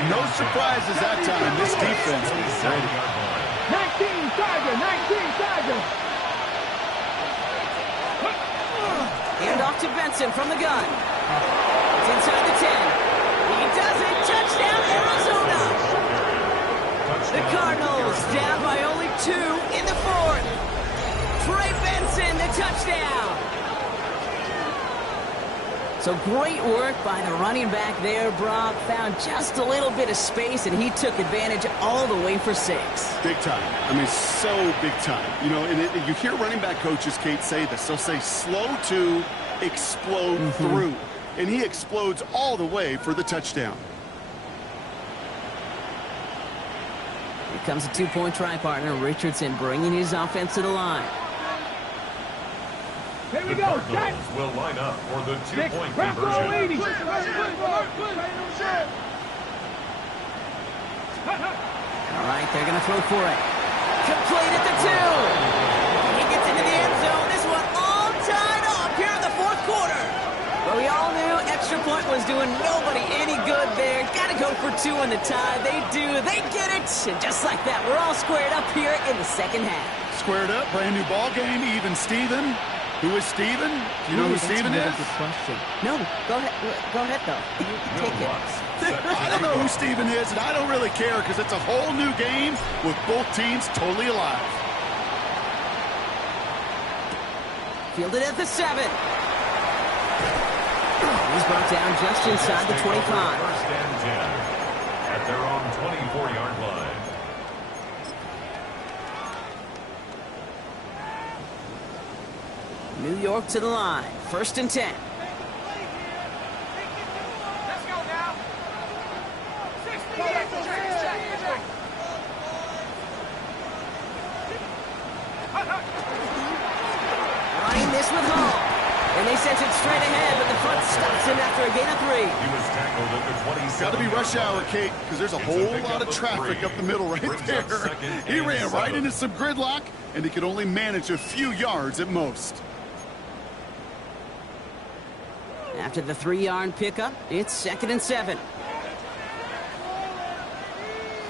No surprises that time. This defense was ready. 19 Tiger, 19 Tiger. Hand off to Benson from the gun. It's inside the 10. He does it. Touchdown, Arizona. The Cardinals down by only 2 in the fourth. Trey Benson, the touchdown. So great work by the running back there, Brock. Found just a little bit of space, and he took advantage all the way for 6. Big time. I mean, so big time. You know, and you hear running back coaches, Kate, say this. They'll say slow to explode through. And he explodes all the way for the touchdown. Here comes a 2-point try partner, Richardson, bringing his offense to the line. Here we The go. Cardinals will line up for the 2-point Back row conversion. 80. All right, they're going to throw for it. Complete at the 2. He gets into the end zone. This one all tied up here in the fourth quarter. But we all knew extra point was doing nobody any good there. Got to go for 2 on the tie. They do. They get it. And just like that, we're all squared up here in the second half. Squared up, brand new ball game, even Steven. Who is Steven? Do you know who Steven is? Good question. No, go ahead. Go ahead, though. You take it. I don't know who Steven is, and I don't really care because it's a whole new game with both teams totally alive. Fielded at the 7. He's brought down just inside the 25. First and 10 at their own 24-yard line. New York to the line. First and 10. Let's go now. 60. Running this with Hall. And they sent it straight ahead, but the front stops him after a gain of 3. He was tackled at the 27. Got to be rush hour, Kate, because there's a whole lot of traffic up the middle right there. He ran right into some gridlock, and he could only manage a few yards at most. After the 3-yard pickup, it's second and 7.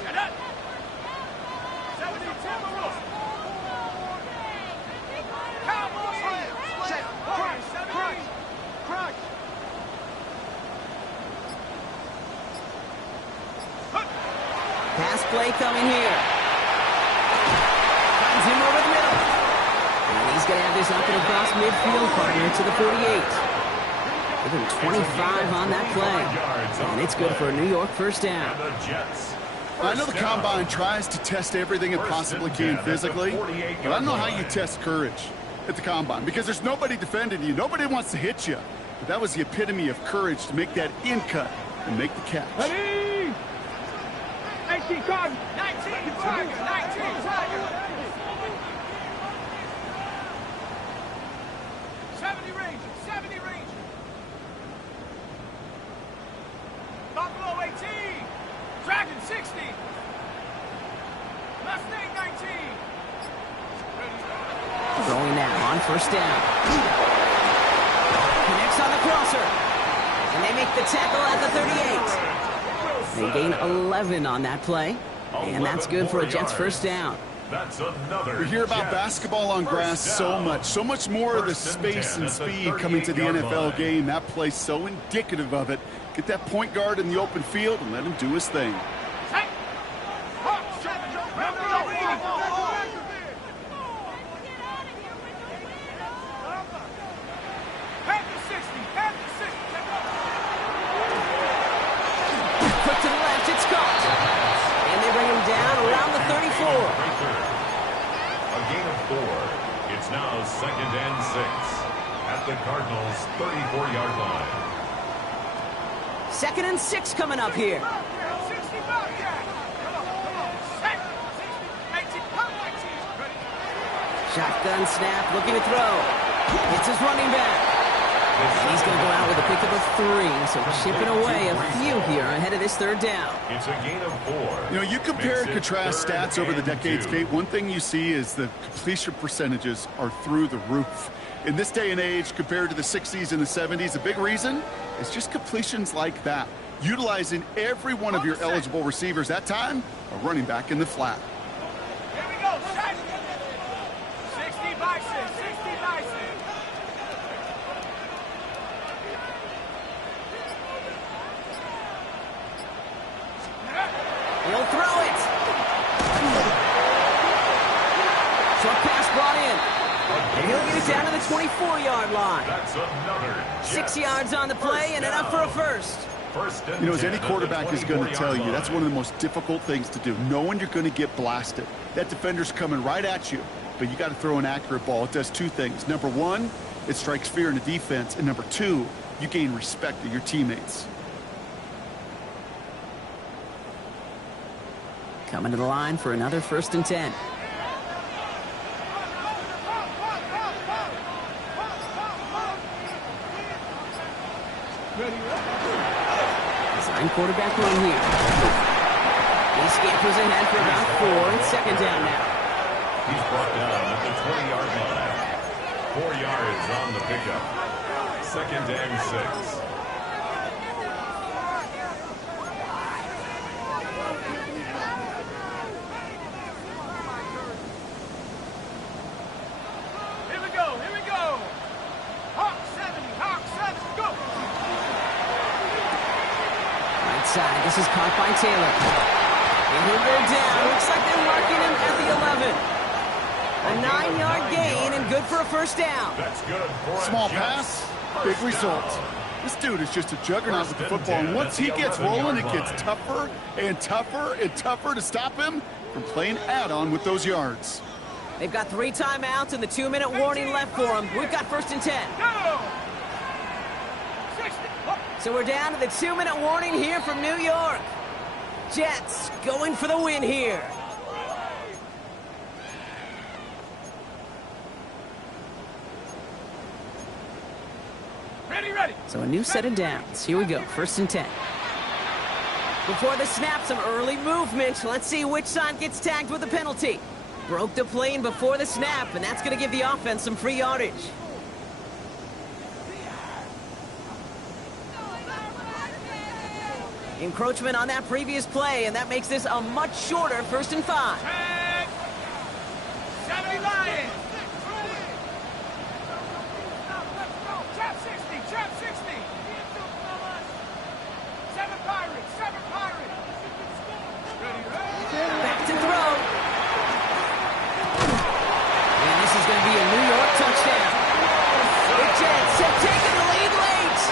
Shut up. 70 Timberwolves. Cowboys. Crunch. Pass play coming here. Finds him over the middle. And he's going to have this up and across midfield, partner, to the 48. Give him 25 on that play. And it's good for a New York first down. And the Jets. I know the Combine tries to test everything it possibly can physically, but I don't know how you test courage at the Combine because there's nobody defending you. Nobody wants to hit you. But that was the epitome of courage to make that in cut and make the catch. Ready? 19 Tiger. 19 Tiger. 19 Tiger. 70 Rangers. 70 Rangers. Buffalo 18. Dragon 60. Mustang 19. Throwing now on first down. Connects on the crosser. And they make the tackle at the 38. They gain 11 on that play. And that's good for a Jets first down. That's another. We hear about basketball on grass so much more of the space and speed coming to the NFL game. That play's so indicative of it. Get that point guard in the open field and let him do his thing. Quick to the left, it's caught. And they bring him down around the 34. A gain of 4. It's now second and 6 at the Cardinals' 34-yard line. Second and 6 coming up here. Shotgun snap, looking to throw. It's his running back. He's going to go out with a pickup of 3, so chipping away a few here ahead of this third down. It's a gain of 4. You know, you compare and contrast stats over the decades, Kate. One thing you see is the completion percentages are through the roof. In this day and age, compared to the 60s and the 70s, a big reason is just completions like that. Utilizing every one of your eligible receivers. That time, a running back in the flat. Here we go, set. 60 by 6, 60 by 6. He'll throw it. Short pass brought in. And he'll get it down to the 24-yard line. That's another 6 yards on the play and enough for a first. You know, as any quarterback is going to tell you, that's one of the most difficult things to do, knowing you're going to get blasted. That defender's coming right at you, but you got to throw an accurate ball. It does 2 things. Number 1, it strikes fear in the defense, and number 2, you gain respect of your teammates. Coming to the line for another 1st and 10. Design quarterback run here. He scampers ahead for about 4. It's 2nd down now. He's brought down at the 20-yard line. 4 yards on the pickup. 2nd and 6. This is caught by Taylor. And he'll go down. Looks like they're marking him at the 11. A 9-yard gain and good for a 1st down. That's good for Small pass, big result. This dude is just a juggernaut with the football, and once he gets rolling, it gets tougher and tougher and tougher to stop him from playing add-on with those yards. They've got 3 timeouts and the 2-minute warning left for them. We've got 1st and 10. So we're down to the 2-minute warning here from New York. Jets going for the win here. Ready. So a new set of downs. Here we go, 1st and 10. Before the snap, some early movement. Let's see which side gets tagged with a penalty. Broke the plane before the snap, and that's going to give the offense some free yardage. Encroachment on that previous play, and that makes this a much shorter 1st and 5. 70 Lions. Trap 60, trap 60. 7 Pirates, 7 Pirates. Back to throw. And this is going to be a New York touchdown. The Jets have taken the lead late.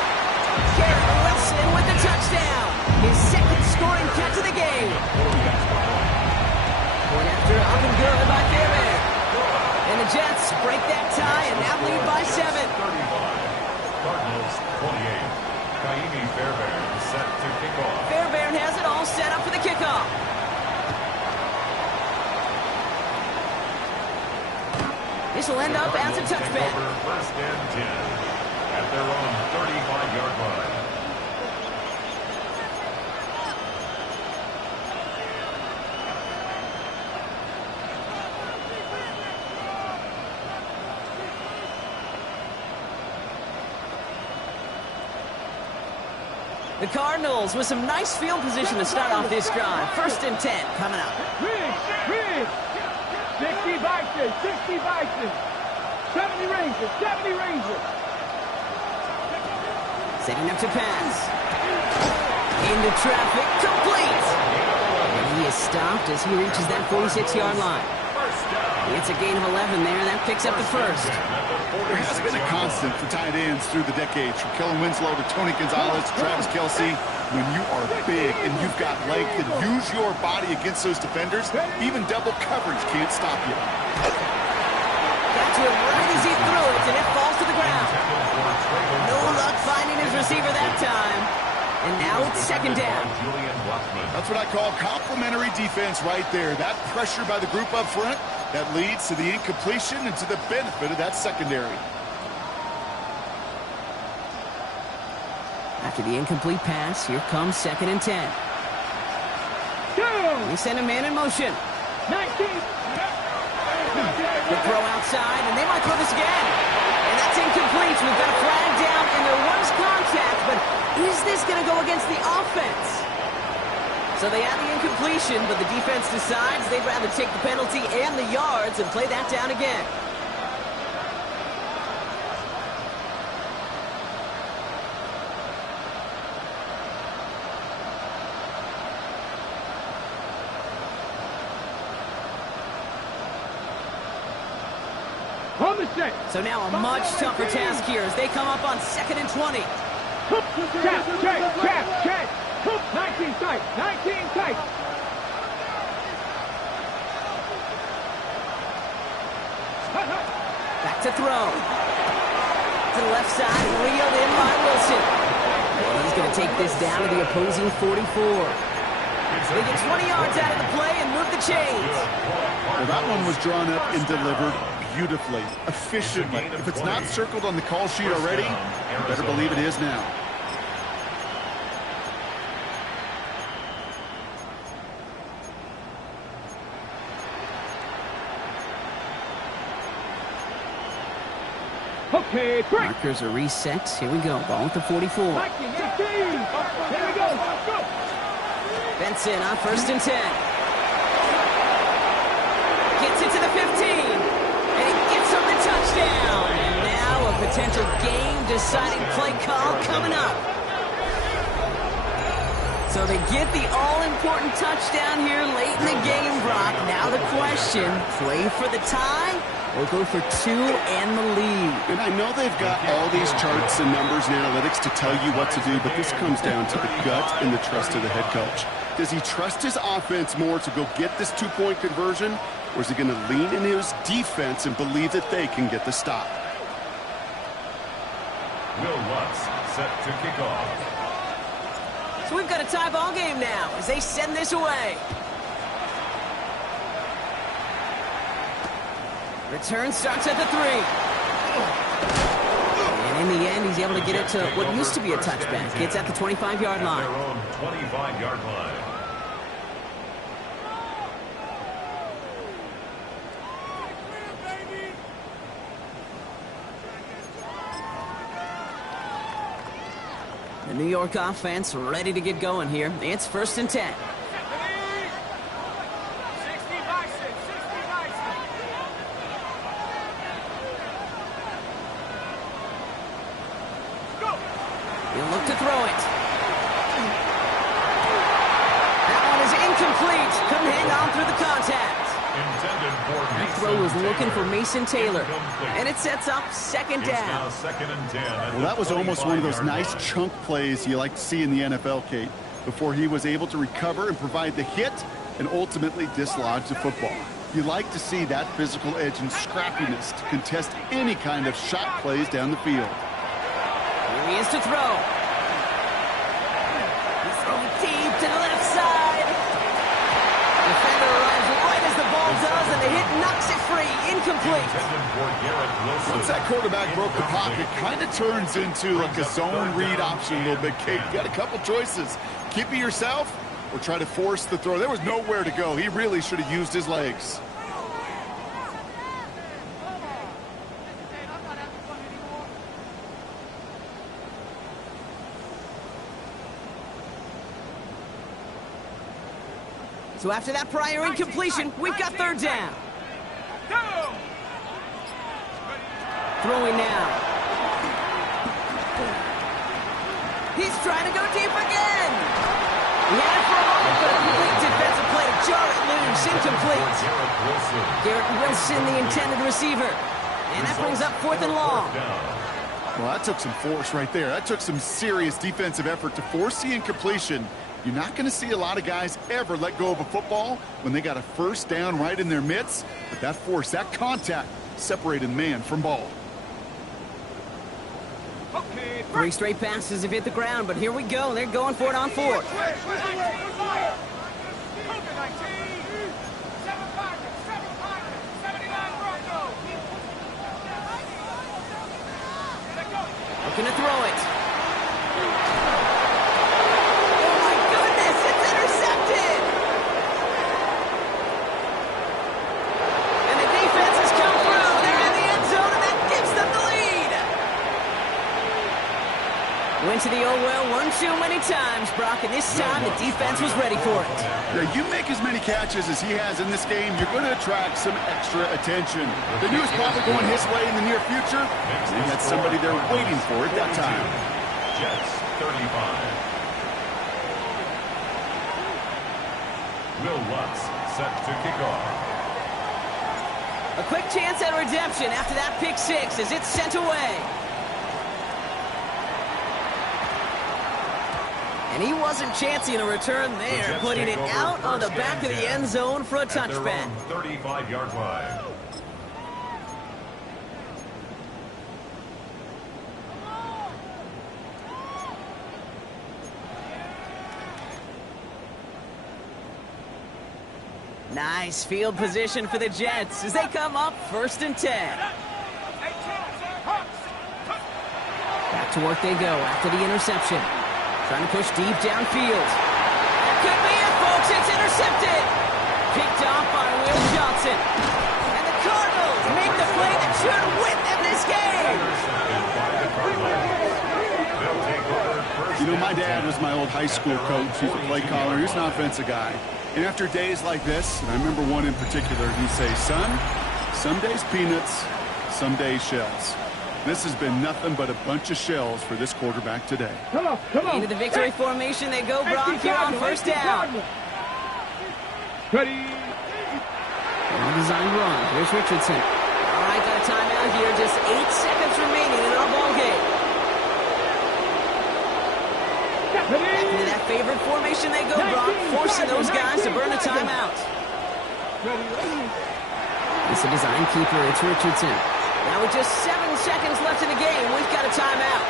Garrett Wilson with the touchdown. His 2nd scoring catch of the game. Point after up and good by Fairbairn. And the Jets break that tie and now lead by 7. 35. Cardinals 28. Kaimi Fairbairn set to kick off. Fairbairn has it all set up for the kickoff. This will end up as a touchback. 1st and 10 at their own 35-yard line. The Cardinals with some nice field position to start off this drive. 1st and 10 coming up. Ridge. 60 Vikings, 60 Vikings. 70 Rangers, 70 Rangers. Setting up to pass. Into traffic, complete. And he is stopped as he reaches that 46-yard line. It's a gain of 11 there, and that picks up the 1st. There has been a constant for tight ends through the decades, from Kellen Winslow to Tony Gonzalez to Travis Kelce. When you are big and you've got length and use your body against those defenders, even double coverage can't stop you. Got to it right as he threw it, and it falls to the ground. No luck finding his receiver that time. And now it's 2nd down. That's what I call complimentary defense right there. That pressure by the group up front, that leads to the incompletion and to the benefit of that secondary. After the incomplete pass, here comes 2nd and 10. They send a man in motion. 19. The throw outside, and they might throw this again. And that's incomplete. We've got a flag down, and there was contact, but is this going to go against the offense? So they have the incompletion, but the defense decides they'd rather take the penalty and the yards and play that down again. On the set. So now a much tougher task here as they come up on 2nd and 20. Check. 19 tight. 19 tight. Back to throw. To the left side, reeled in by Wilson. And he's going to take this down to the opposing 44. So they get 20 yards out of the play and move the chains. Well, that one was drawn up and delivered beautifully, efficiently. If it's not circled on the call sheet already, you better believe it is now. Okay, break. Markers are reset. Here we go. Ball at the 44. 19, 18. Here we go. Go. Benson on 1st and 10. Gets it to the 15. And he gets him the touchdown. And now a potential game-deciding play call coming up. So they get the all-important touchdown here late in the game, Brock. Now the question, play for the tie or go for 2 and the lead? And I know they've got all these charts and numbers and analytics to tell you what to do, but this comes down to the gut and the trust of the head coach. Does he trust his offense more to go get this 2-point conversion, or is he going to lean in his defense and believe that they can get the stop? Will Lutz set to kick off. So we've got a tie ball game now as they send this away. Return starts at the 3. And in the end, he's able to get it to what used to be a touchback. It's at the 25-yard line. Their own 25-yard line. The New York offense ready to get going here. It's 1st and 10. 60 by 6. 60 by 6. Go. He'll look to throw it. That one is incomplete. Couldn't hang on through the contact. Intended for That throw was looking for Mason Taylor. And it sets up 2nd It's now down. 2nd and 10. Well, that was almost one of those nice chunk plays you like to see in the NFL, Kate, before he was able to recover and provide the hit and ultimately dislodge the football. You like to see that physical edge and scrappiness to contest any kind of shot plays down the field. Here he is to throw. He's throwing deep to the left side. Defender arrives right as the ball does, and the hit knocks it free. Incomplete. Intended for Garrett Wilson. Once that quarterback broke the pocket, kind of turns into like a zone read option a little bit, Kate. You got a couple choices. Keep it yourself or try to force the throw. There was nowhere to go. He really should have used his legs. So after that prior incompletion, we've got 3rd down. Go. Throwing now. He's trying to go deep again. He had it for a moment, but a complete defensive play to jar it loose. Incomplete. Garrett Wilson. Garrett Wilson, the intended receiver. And that brings up 4th and long. Well, that took some force right there. That took some serious defensive effort to force the incompletion. You're not going to see a lot of guys ever let go of a football when they got a 1st down right in their midst. But that force, that contact, separated man from ball. Okay, 3 straight passes have hit the ground, but here we go. They're going for it on 4th. 19. 7 pockets. 79 Broncos. Looking to throw it. my goodness, it's intercepted! And the defense has come through. They're in the end zone, and that gives them the lead. Went to the oh well one too many times, Brock, and this time the defense was ready for it. Yeah, you make as many catches as he has in this game, you're going to attract some extra attention. The news probably going his way in the near future, and he had somebody there waiting for it that time. Jets 35. Will Lutz set to kick off. A quick chance at redemption after that pick six as it's sent away. And he wasn't chancing a return there, putting it out on the back of the end zone for a touchback. 35-yard line. Nice field position for the Jets as they come up 1st and 10. Back to work they go after the interception. Trying to push deep downfield. That could be it, folks. It's intercepted. Picked off by Will Johnson. And the Cardinals make the play that should win them this game. You know, my dad was my old high school coach. He's a play caller. He's an offensive guy. And after days like this, and I remember one in particular, he'd say, son, some days peanuts, some days shells. This has been nothing but a bunch of shells for this quarterback today. Come on. Into the victory formation they go, Brock, here on 1st down. Ready. Well-designed run. Here's Richardson. All right, got a timeout here. Just 8 seconds remaining in our ball game. Back into that favorite formation they go, Brock, forcing those guys to burn a timeout. It's a design keeper. It's Richardson. Now with just 7 seconds left in the game, we've got a timeout.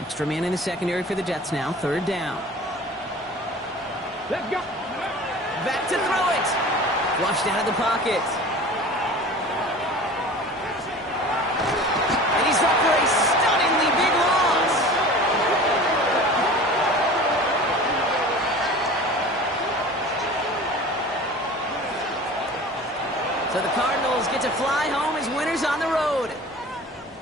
Extra man in the secondary for the Jets now. 3rd down. Let's go. Back to throw it. Flushed out of the pocket. And he's up for a stunningly big loss. So the Cardinals get to fly home as winners on the road.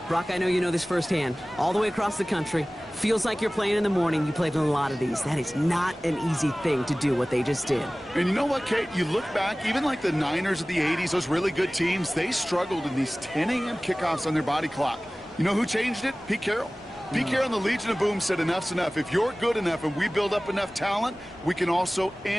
Brock, I know you know this firsthand. All the way across the country. Feels like you're playing in the morning. You played in a lot of these. That is not an easy thing to do what they just did. And you know what, Kate? You look back, even like the Niners of the 80s, those really good teams, they struggled in these 10 a.m. kickoffs on their body clock. You know who changed it? Pete Carroll. Pete Carroll and the Legion of Boom said enough's enough. If you're good enough and we build up enough talent, we can also end